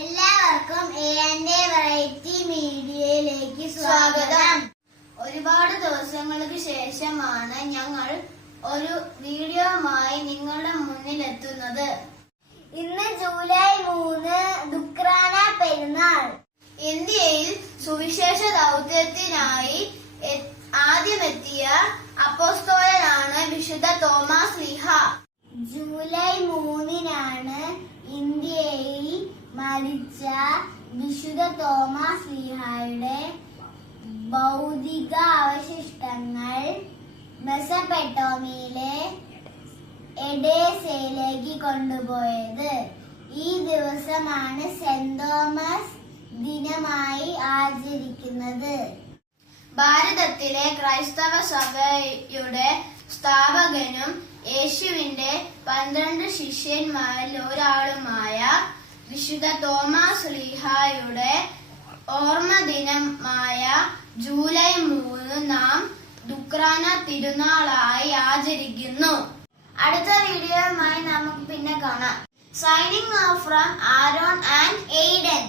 എല്ലാവർക്കും എന്റെ വെറൈറ്റി മീഡിയയിലേക്ക് സ്വാഗതം. ഒരുപാട് ദിവസങ്ങൾക്ക് ശേഷമാണ് ഞങ്ങൾ ഒരു വീഡിയോയുമായി നിങ്ങളുടെ മുന്നിലെത്തുന്നത്. ഇന്ന് ജൂലൈ 3 ദുക്രാന പെരുന്നാൾ. ഇന്ത്യയിൽ സുവിശേഷ ദൗത്യത്തിനായി ആദ്യമെത്തിയ അപ്പോസ്തലനാണ് വിശുദ്ധ തോമാസ് ലീഹ. ജൂലൈ 3-നാണ് ഇന്ത്യയിൽ മരിച്ച വിശുദ്ധ തോമാസ് ലീഹായുടെ ഭൗതിക അവശിഷ്ടങ്ങൾ മെസൊപ്പൊട്ടേമിയയിലെ എഡേസയിലേക്ക് കൊണ്ടുപോയത്. ഈ ദിവസമാണ് സെന്റ് തോമസ് ദിനമായി ആചരിക്കുന്നത്. ഭാരതത്തിലെ ക്രൈസ്തവ സഭയുടെ സ്ഥാപകനും യേശുവിന്റെ 12 ശിഷ്യന്മാരിൽ ഒരാളുമായ വിശുദ്ധ തോമാസ് ലീഹായുടെ ഓർമ്മ ദിനമായ ജൂലൈ 3 നാം ദുക്രാന തിരുനാളായി ആചരിക്കുന്നു. അടുത്ത വീഡിയോയുമായി നമുക്ക് പിന്നെ കാണാം. Signing off from Aaron and Aiden.